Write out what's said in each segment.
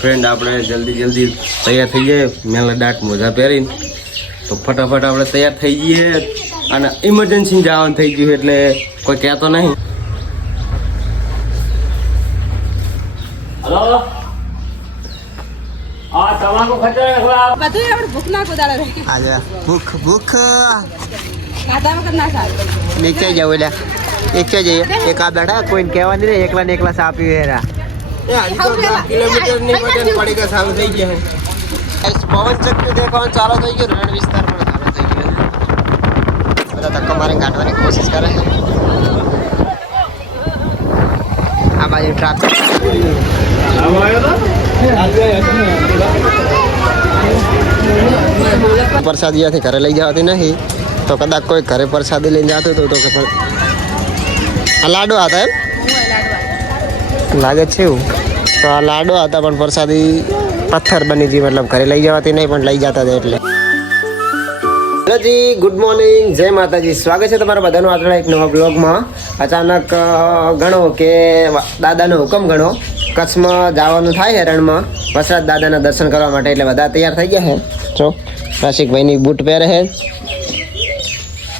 Friend આપણે જલ્દી તૈયાર થઈ જઈએ મેલા દાટ મોજા પહેરીને તો ફટાફટ આપણે તૈયાર થઈ જઈએ અને ઇમરજન્સી જવાનું થઈ ગયું એટલે કોઈ કહેતો નહીં. હલો આ તમાકુ ખચડે બધું આપણે ભૂખ ના કોદાળે રહી આજે ભૂખ ખાતા વગર ના સારું નીચે જાવ એટલે નીચે જઈએ એક આ બેઠા કોઈને કહેવાની નહીં એકલા ને એકલા સાપ પીવે કિલોમીટર ની પટેલ પડી ગયા ચાલુ થઈ ગયા. પવન ચક્કી દેખાવાનું ચાલુ થઈ ગયું રણ વિસ્તાર પણ ચાલુ થઈ ગયો બધા ધક્કો મારીને કાઢવાની કોશિશ કરે છે. આ બાજુ ટ્રાફિક પ્રસાદી અહીંયાથી ઘરે લઈ જવાતી નહીં તો કદાચ કોઈ ઘરે પ્રસાદી લઈને જતું હતું તો કે આ લાડુ હતા એમ લાગે છે એવું તો આ લાડુ હતા પણ પ્રસાદી પથ્થર બની ગઈ મતલબ ઘરે લઈ જવાતી નહીં પણ લઈ જતા હતા એટલે. હેલો જી ગુડ મોર્નિંગ જય માતાજી સ્વાગત છે તમારા બધાનું આપણા એક નવા બ્લોગમાં. અચાનક ગણો કે દાદાનો હુકમ ગણો કચ્છમાં જવાનું થાય છે રણમાં વસરાજ દાદાના દર્શન કરવા માટે એટલે બધા તૈયાર થઈ ગયા છે. જો રાશિકભાઈની બૂટ પહેરે છે.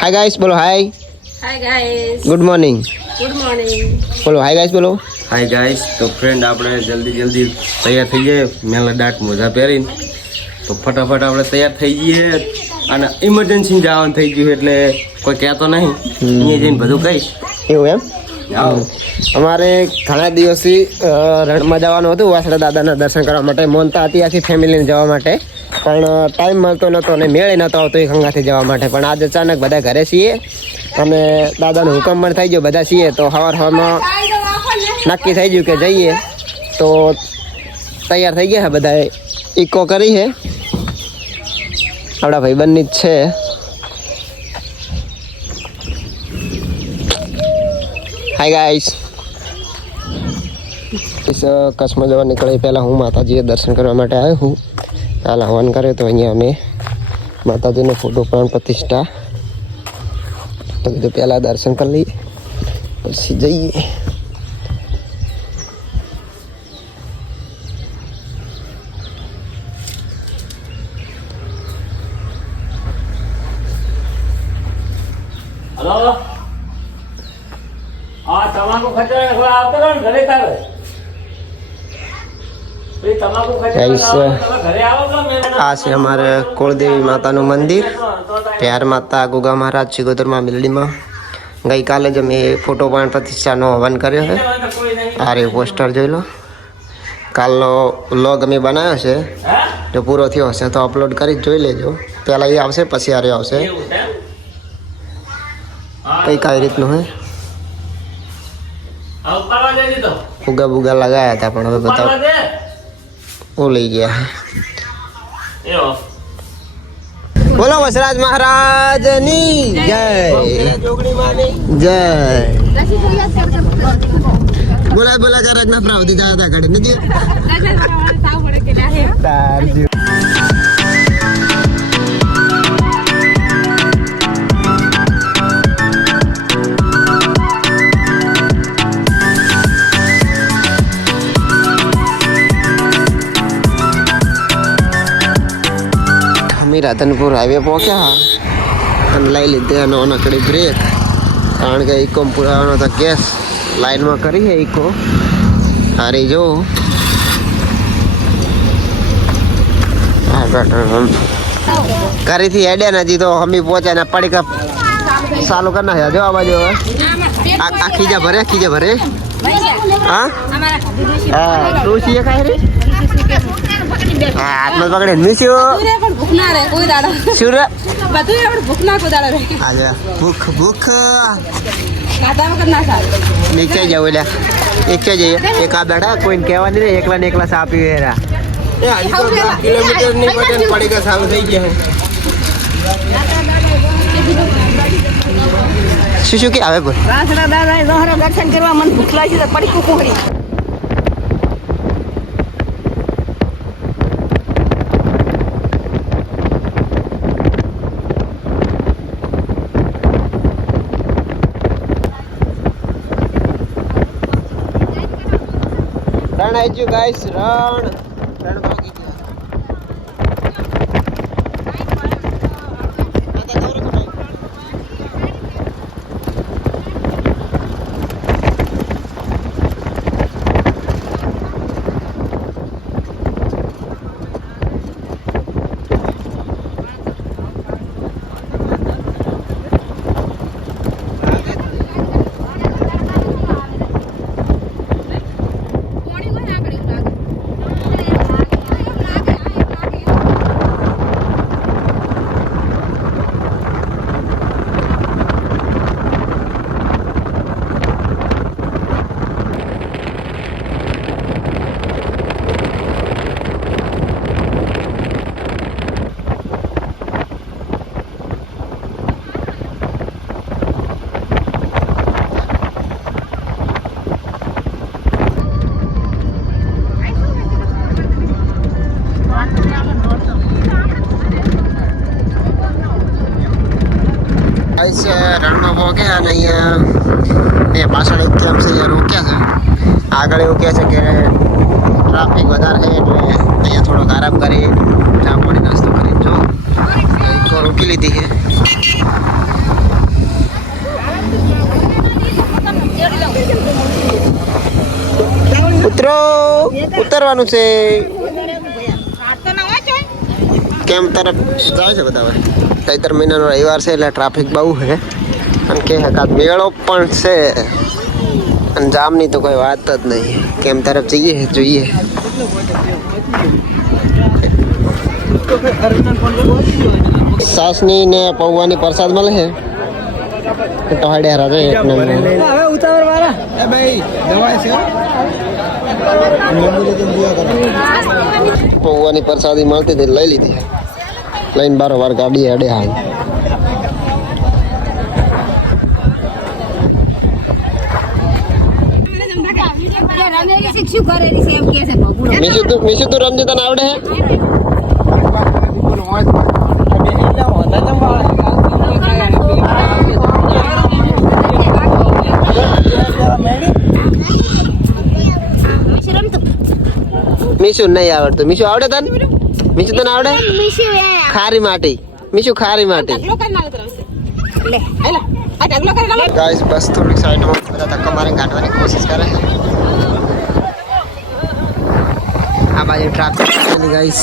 હાય ગાઈસ બોલો હાય. હાય ગાઈસ ગુડ મોર્નિંગ બોલો હાય ગાઈસ બોલો. હાય ગાઈસ તો ફ્રેન્ડ આપણે જલ્દી તૈયાર થઈ જઈએ મેલા દાટ મોજા પહેરીને તો ફટાફટ આપણે તૈયાર થઈ જઈએ અને ઇમરજન્સી જવાનું થઈ ગયું એટલે કોઈ કહેતો નહીં. અહીંયા જઈને બધું કહીશ. એવું એમ અમારે ઘણા દિવસથી રણમાં જવાનું હતું વાસણા દાદાના દર્શન કરવા માટે મોનતા હતી આખી ફેમિલીને જવા માટે પણ ટાઈમ મળતો નહોતો અને મેળે નહોતો આવતો એક હંગાથી જવા માટે પણ આજે અચાનક બધા ઘરે છીએ અને દાદાનો હુકમ પણ થઈ ગયો બધા છીએ તો સવારમાં નક્કી થઈ ગયું કે જઈએ તો તૈયાર થઈ ગયા બધા ઇકો કરી છે આપણા ભાઈબંધની જ છે. હાય ગાઈસ કચ્છમાં જવા નીકળે પહેલાં હું માતાજીએ દર્શન કરવા માટે આવ્યો હું કાલ હવન કર્યો તો અહીંયા અમે માતાજીનો ફોટો પ્રાણ પ્રતિષ્ઠા તો કીધું પહેલાં દર્શન કરી લઈએ પછી જઈએ. હલો આ તમાકુ ખચડે આવતો રહો ને ઘરે તારે તમાકુ ખચડે ઘરે આવો તો આ છે અમારે કુળદેવી માતાનું મંદિર પ્યાર માતા ગુગા મહારાજ સિગોતરમાં મિલડીમાં ગઈકાલે જ અમે ફોટો પ્રાણ પ્રતિષ્ઠાનો હવન કર્યો છે. આ રે પોસ્ટર જોઈ લો. કાલનો વ્લોગ અમે બનાવ્યો છે જો પૂરો થયો હશે તો અપલોડ કરી જોઈ લેજો. પહેલાં એ આવશે પછી આ આવશે કંઈક આવી રીતનું હે ફુગા બુગા લગાવ્યા હતા પણ હવે બધા ઓ લઈ ગયા. બોલો વસરાજ મહારાજની જય જય બોલા કર રચના પ્રાવતી જતા હતા ઘડે નથી રાધનપુર હાઈવે પહોંચ્યા અને લઈ લીધે એનો નકડી બ્રેક કારણ કે ઇકો પુરાવાનો તો ગેસ લાઈનમાં કરી છે ઇકો હારી જો ઘરેથી હેડ્યા નથી તો હમી પહોંચ્યા ને પડી ચાલુ કરી નાખ્યા જો આ બાજુ હવે આ ખીજા ભરે હા હા તું છીએ કાંઈ રે હાથમાં પકડે મીસ્યું શું રે ભૂખ ના કોદાળે રહી આજે ભૂખ ખાતા વગર ના સારું નીચે જાવ એટલે નીચે જઈએ એક આ બેઠા કોઈને કહેવાની નહીં એકલા ને એકલા સાપ પીવે કિલોમીટર ની પટેલ પડી ગયા ચાલુ થઈ ગયા. શું કે આવે બોલ દર્શન કરવા મને ભૂખ લાગી છે પડી કુકુરી રણ આવી ગયું ગાઈસ રણ ગાઈસ રણમાં પહોંચ્યા અને અહીંયા પાછળ એક કેમ્પ છે અહીંયા રોક્યા છે. આગળ એવું કહે છે કે ટ્રાફિક વધારે છે એટલે અહીંયા થોડોક આરામ કરી ચા પાણી નાસ્તો કરી જો તો રોકી લીધી છે. ઉતરવાનું છે કેમ્પ તરફ જાય છે બધા. હવે ચૈત્ર મહિનાનો રવિવાર છે એટલે ટ્રાફિક બહુ છે અને કે એકાદ મેળો પણ છે અને જામની તો કોઈ વાત જ નહીં. કેમ્પ તરફ જઈએ જોઈએ. સાસની ને પૌવાની પ્રસાદ મળે છે તો હાડે રાજે એક નંબર. પૌવાની પ્રસાદી મળતી હતી લઈ લીધી લઈને બારોબાર ગાડી અડે હાલ. મીશુ તું રમજે તને આવડે હે? મીશુ નહીં આવડતું. મીશુ આવડે તને? મીશુ તને આવડે? ખારી માટી. મીશુ ખારી માટી. ગાઈસ બસ થોડીક સાઈડમાં બધા ધક્કા મારી કાઢવાની કોશિશ કરે છે. આ બાજુ ટ્રાફિક ગાઈસ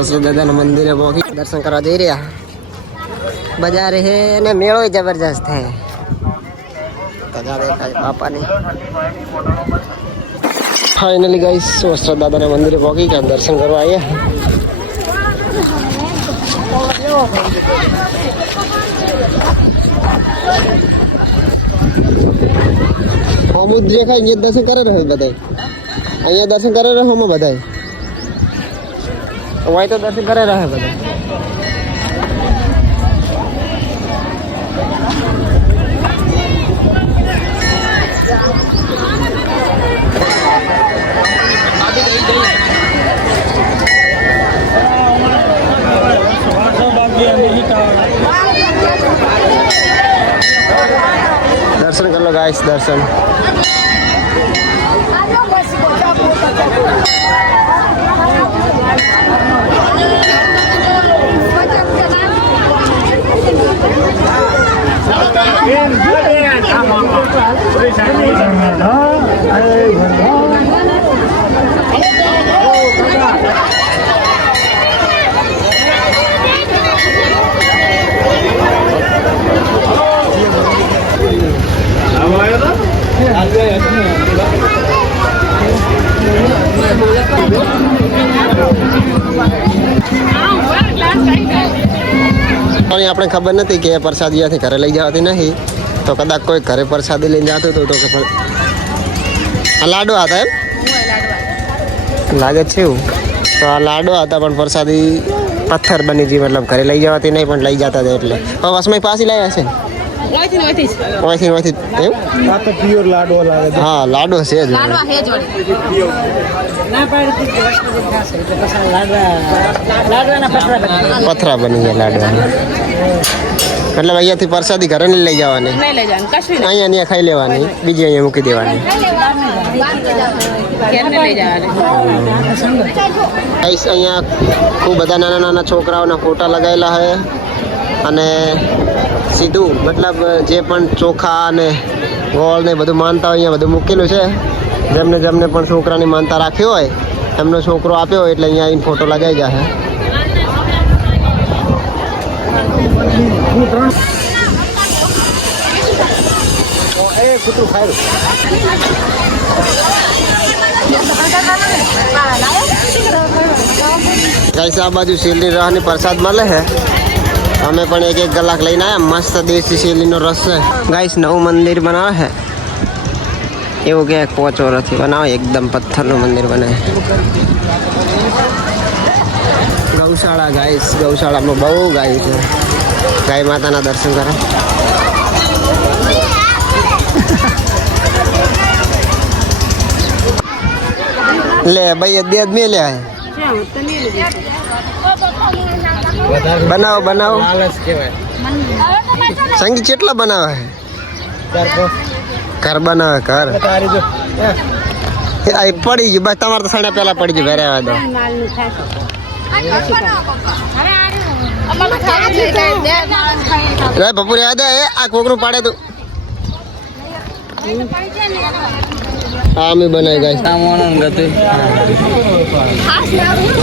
રસોઈ દાદાના મંદિરે પહોંચી દર્શન કરવા જઈ રહ્યા. બજાર હે ને મેળો જબરજસ્ત હે. તજા દેખાય બાપાની. ફાઇનલી ગાઈસ વસ્ત્ર દાદાના મંદિરે પહોંચી ગયા દર્શન કરવા આવ્યા. સમુદ્ર ખાઈ અહીંયા દર્શન કરે રહે બધા. અહીંયા દર્શન કરે રહે હમ બધા. વાય તો દર્શન કરે રહે બધા. दर्शन कर लो गाइस दर्शन. આપણે ખબર નથી કે પ્રસાદી ત્યાંથી ઘરે લઈ જવાતી નહીં તો કદાચ કોઈ ઘરે પ્રસાદી લઈને જતું હતું તો કે આ લાડવા હતા એમ લાગે છે એવું. તો આ લાડવા હતા પણ પ્રસાદી પથ્થર બની ગઈ મતલબ ઘરે લઈ જવાતી નહીં પણ લઈ જતા હતા એટલે હવે વસમાં પાછી લાવ્યા છે એમ. હા લાડો છે જ પથરા બની ગયા લાડવા. મતલબ અહીંયાથી પ્રસાદી ઘરે નહીં લઈ જવાની અહીંયા અહીંયા ખાઈ લેવાની બીજી અહીંયા મૂકી દેવાની. અહીંયા ખૂબ બધા નાના નાના છોકરાઓના ફોટા લગાવેલા છે અને સીધું મતલબ જે પણ ચોખા અને ગોળ ને બધું માનતા હોય અહીંયા બધું મૂકેલું છે. જેમને જેમને પણ છોકરાની માનતા રાખી હોય એમનો છોકરો આપ્યો હોય એટલે અહીંયા આવીને ફોટો લગાવી જાય. ગાઈસ આ બાજુ શેરડી રવાની પ્રસાદ મળે છે. અમે પણ એક એક કલાક લઈને આવ્યા. મસ્ત દેશી શેરડીનો રસ છે. ગાઈસ નવું મંદિર બનાવે છે એવું કે પોચો નથી બનાવે એકદમ પથ્થરનું મંદિર બને. ગૌશાળા ગાઈસ ગૌશાળામાં બહુ ગાય છે. ગાય માતાના દર્શન કરો. ले भाई दे में ले आए बनाओ बनाओ लालच के भाई સંગી કેટલા બનાવે ઘર બનાવે ઘર આ પડી ગયું બસ તમારે તો સાડા પહેલા પડી ગયું ઘરે આવવા દો બપોરે યાદ આ કોકરું પાડે તું હા અમે બનાવી ગાય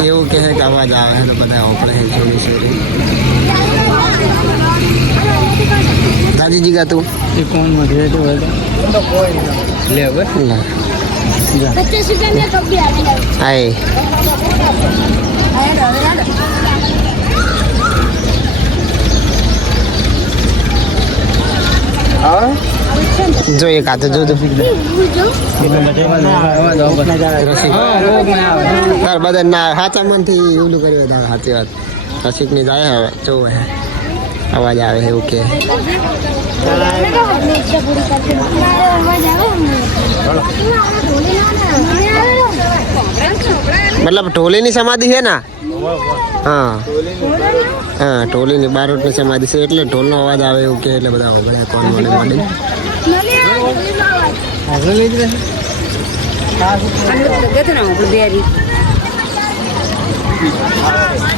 એવું કહે કે અવાજ આવે તો બધા ઓપડે છોડી છોડી દાદીજી કા તું એ કોણ મધે તો લે બસ ના 25 રૂપિયા મે કપડી આવી આય જો એક હાથે જો તાર બધા ના હાચા મનથી ઓલું કર્યું તાર સાચી વાત રસિક ની જાય હવે જો અવાજ આવે એવું કે मतलब टोली ની સમાધિ છે ને હા હા ટોલી ની બારોટ ની સમાધિ છે એટલે ઢોલ નો અવાજ આવે એવું કે એટલે બધા હોબળે કોણ મળે મળે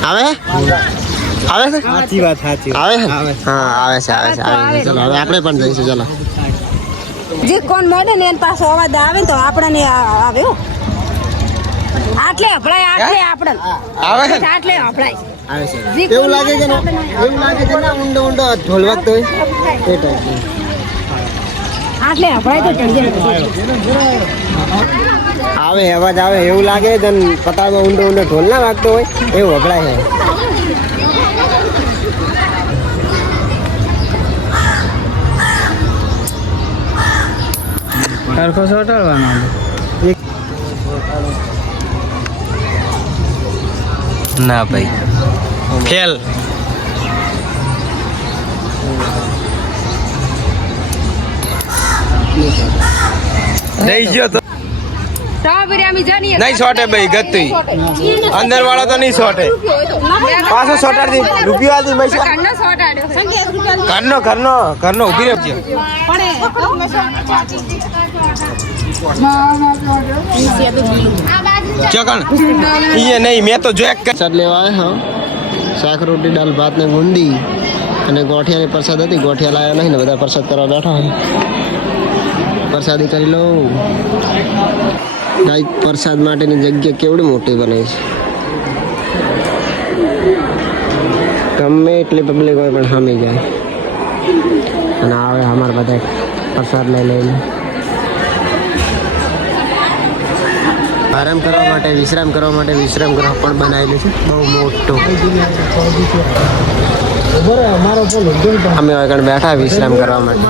આવે આવે છે સાચી વાત સાચી આવે હા આવે છે ચલો હવે આપણે પણ જઈશું ચલો જે કોણ મળે ને એન પાસે અવાજ આવે તો આપણને આવે આટલે અભળાય આટલે આપણે આવે આટલે અભળાય આવે છે એવું લાગે છે ને ઊંડો ઊંડો ઢોલ વાગતો હોય એ ટાઈપ આટલે અભળાય તો આવે અવાજ આવે એવું લાગે છે પતાળમાં ઊંડો ઊંડો ઢોલ ના વાગતો હોય એવું અભળાય છે સરખો સોટાડવાનો ના ભાઈ ફેલ નહીં ગયો તો નહીં શોર્ટે ભાઈ ગતું અંદર વાળો તો નહીં શોર્ટે પાછો શોર્ટાડી રૂપિયો આદી પૈસા ઘરનો ઉભી રહેજો ચકણ ये नहीं मैं तो जो एक પ્રસાદ લેવા આવ્યા શાક રોટી દાલ ભાત ને ગુંદી અને ગોઠિયાની પ્રસાદ હતી ગોઠિયા લાવ્યા નહીં ને બધા પ્રસાદ કરવા બેઠા હોય પ્રસાદી કરી લો ગાય પ્રસાદ માટેની જગ્યા કેવડી મોટી બને છે ગમે એટલી પબ્લિક હોય પણ સામી જાય અને આવે અમારા બધા પ્રસાદ લઈ લઈને આરામ કરવા માટે વિશ્રામ કરવા માટે વિશ્રામ ગૃહ પણ બનાવેલું છે બહુ મોટું અમે આગળ બેઠા વિશ્રામ કરવા માટે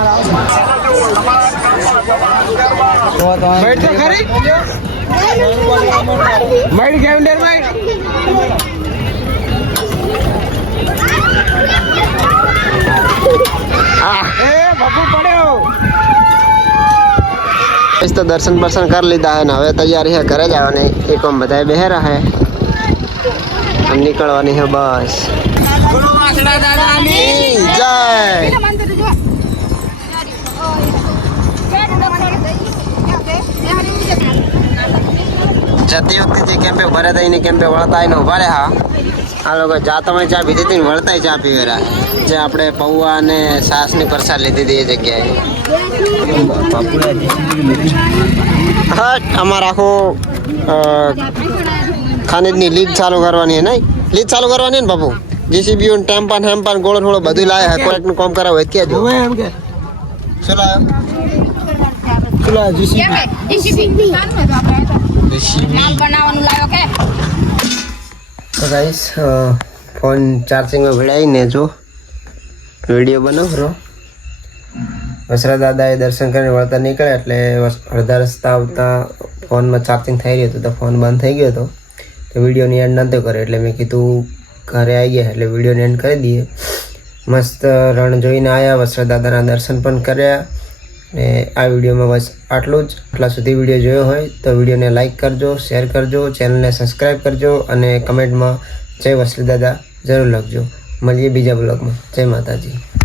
तो दर्शन वर्शन कर लीधा है हवे तैयारी है घरे जावानी एक हम बताए बेहरा है हम निकलवानी है बस जय जती वक्त जे केम्पे भरे थी केम्पे वळता ही उभा रहा आ लोग जाता में चा पीधी थी वळता ही चा पीवे रहा जे आपणे पौवा ने सास ની પ્રસાદ લીધી હતી એ જગ્યાએ હા અમારા આખો ખાનીજની લીડ ચાલુ કરવાની હે નહીં લીડ ચાલુ કરવાની ને બાપુ જીસીબી ને ટેમ્પાન હેમ્પાન ગોળો થોડો બધું લાયા હે કોઈકનું કામ કરાવે કે જો એમ કે શું લાયો જીસીબી નામ બનાવવાનું લાવ્યો કે તો ગાઈસ ફોન ચાર્જિંગ માં ભડાઈને જો વિડિયો બનાવ રહો વસરા દાદાએ દર્શન કરીને વળતા નીકળ્યા એટલે અડધા રસ્તા આવતા ફોનમાં ચાર્જિંગ થઈ રહ્યું હતું તો ફોન બંધ થઈ ગયો હતો તો વિડીયોની એન્ડ નહોતો કર્યો એટલે મેં કીધું ઘરે આવી ગયા એટલે વિડીયોને એન્ડ કરી દઈએ મસ્ત રણ જોઈને આવ્યા વસરા દાદાના દર્શન પણ કર્યા ને આ વિડીયોમાં બસ આટલું જ આટલા સુધી વિડીયો જોયો હોય તો વિડીયોને લાઇક કરજો શેર કરજો ચેનલને સબસ્ક્રાઈબ કરજો અને કમેન્ટમાં જય વસરા દાદા જરૂર લખજો મળીએ બીજા બ્લોગમાં. જય માતાજી.